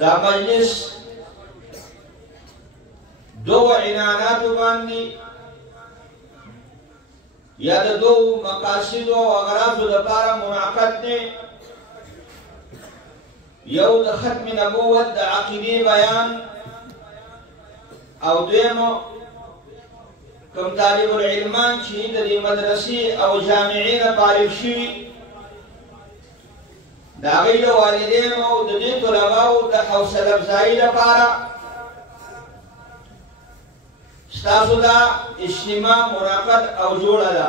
دا مجلس دو عنانات باندې یا د دو مقاصد او اغراض لپاره منعقد دي. یو د ختم نبوت د عقیدې بیان او دویمو کوم طالب العلمان چې د دې مدرسې او جامعې نه فارغ شوي د هغوی د والدینو او د دې طلباو د حوصله افزایي لپاره ستاسو دا اجتماع منعقد او جوړه ده.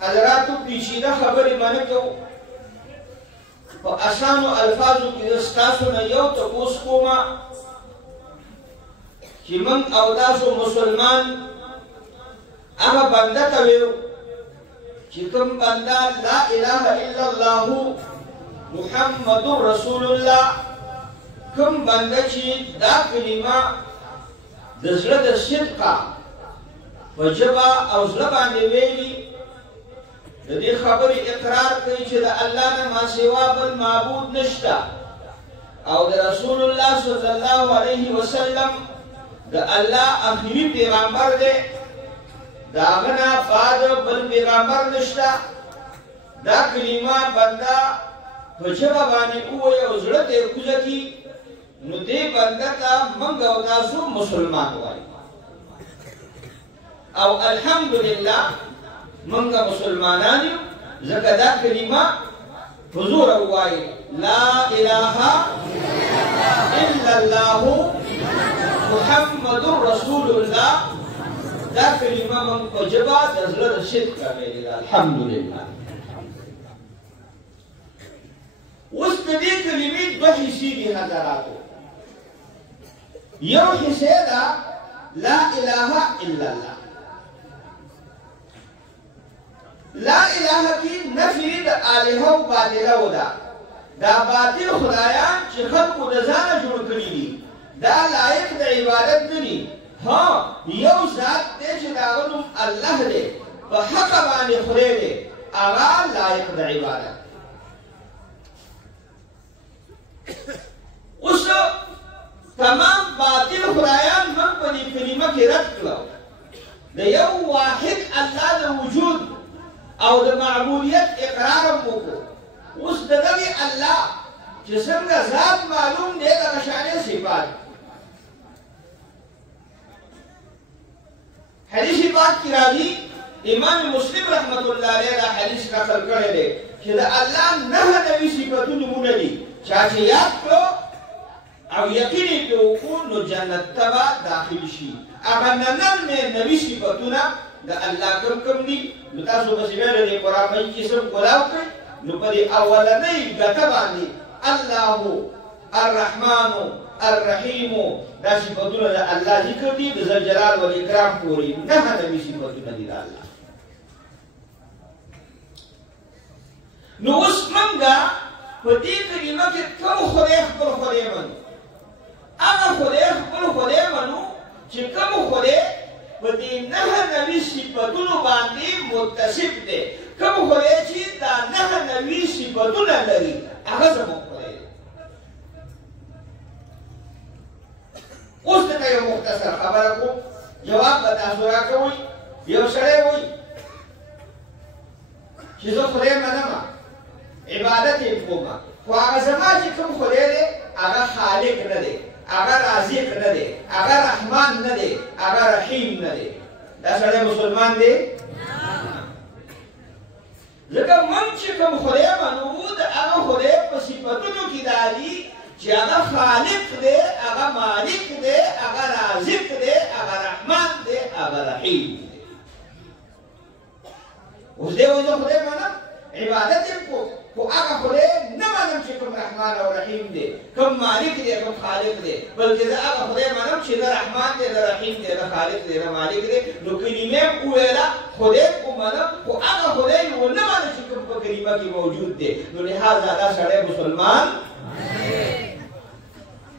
حضراتو پیچیده خبرې منع کوو، په اسانو الفاظو کې زه ستاسو نه یو تپوس کومه چې موږ او تاسو مسلمان هغه بنده ته ویو چې کوم بنده لا اله الا الله محمد رسول الله، کوم بنده چې دا کلمه د زړه د صدقه په ژبه او زړه باندې ویلي، د دې خبرې اقرار کوي چې د الله نه ما سوا بل معبود نشته او د رسول الله صلی الله علیه وسلم د الله اخري پیغمبر دی، د هغه نه بعد بل پیغمبر نشته. دا کلمه بنده په ژبه باندې ووایي او زړه ته یې کوزه کړي، نو دې بنده ته موږ او تاسو مسلمان وایو. او الحمدلله موږ مسلمانان یو، ځکه دا کلمه حضور وایي لا اله الا الله محمد رسول الله. دا کلمه موږ په ژبه د زړه د صدق ویلې ده. الحمدلله. اوس د دې کلمې دوه حصې دي حضراتو. یو حصه ده لا اله الا الله. لا اله کی نفی د الها او باطله ودا. دا باطل خدایان چې خلقو د ځانه جوړ کړی دي دا لایق د عبادت نه دي. ها یو ذات دی چې د هغه نوم الله دی، په حق باندې خدای دی، هغه لایق د عبادت. اوس تمام باطل خدایان موږ په دې کلمه کې رد کړو. د یو واحد الله د وجود او د معبودیت اقرار مو وکړو. اوس د دغه الله چې څنګه ذات معلوم دی دغه شانې صفات. حدیث پاک کی راځي امام مسلم رحمت الله علیه دا حدیث نقل کړی دی چې د الله نه نوي صفاتونه مونږ دي، چا چې یاد کړو او یقین یې وکړو نو جنت ته به داخل شي. هغه نننې نوي صفاتونه د الله کوم دي؟ نو تاسو به سویل د قرآن مجید کې سم کلاو کړئ، نو په دې اولنۍ ګټه باندې الله الرحمن الرحیم دا صفاتونه د الله ذکر دي، د ذوالجلال والاکرام پورې نه نوي صفاتونه دي د الله. نو اوس موږ په دې کلمه کې کوم خدای خپل خدای منو؟ هغه خدای خپل خدای منو چې کوم خدای په دې نه نوي صفاتونو باندې متصف دی. کوم خدای چې دا نه نوي صفاتونه لري هغه زموږ خدای دی. اوس دلته یو مختصر خبره کوم، جواب به تاسو راکوئ. یو سړی وایي چې زه خدای منم، عبادت یې کوم، خو هغه زما چې کوم خدای دی هغه خالق نه دی، هغه رازق نه دی، هغه رحمان نه دی، هغه رحیم نه دی. دا سړی مسلمان دی؟ ځکه موږ چې کوم خدای منو د هغه خدای په صفتونو کې دا دي چې هغه خالق دی، هغه مالک دی، هغه رازق دی، هغه رحمان دی، هغه رحیم دی. اوس دی وایي زه خدای منم، عبادت یې کوم، خو هغه خدای نه منم چې کوم رحمان او رحیم دی، کوم مالک دی، کوم خالق دی، بلکې زه هغه خدای منم چې نه رحمان دی، نه رحیم دی، نه خالق دی، نه مالک دی. نو کلمې وویله، خدای ومنم، خو هغه خدای ونه منم چې کوم په کلمه کې موجود دی. نو لهذا دا سړی مسلمان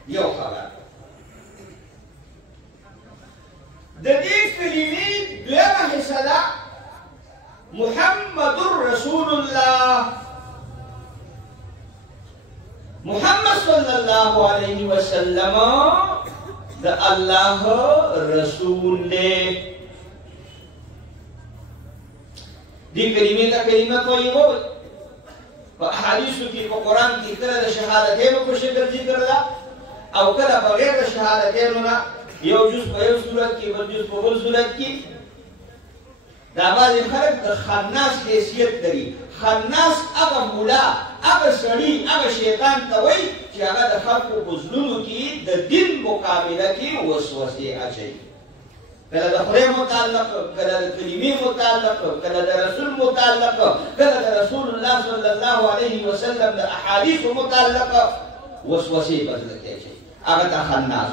یو خبر. د دې کلمې دویمه حصه ده محمد رسول الله محمد صلی الله علیه وسلم د الله رسول دی. دی کلمې ته کلمه طیبه وایي. په احادیثو کې په قرآن کې کله د شهادتینو په شکل ذکر ده او کله بغیر د شهادتینو نه یو جز په یو صورت کې بل جز په بل صورت کې. دا بعضې خلک د خناس حیثیت لري. خناس هغه مولا هغه سړي هغه شیطان ته وایي چې هغه د خلکو په زړونو کې د دین مقابله کې وسوسې اچوي. کله د خدای متعلق، کله د کلمې متعلق، کله د رسول متعلق، کله د رسول الله صلی الله علیه وسلم د احادیث متعلق وسوسې بدل کې اچوي. هغه ته خناس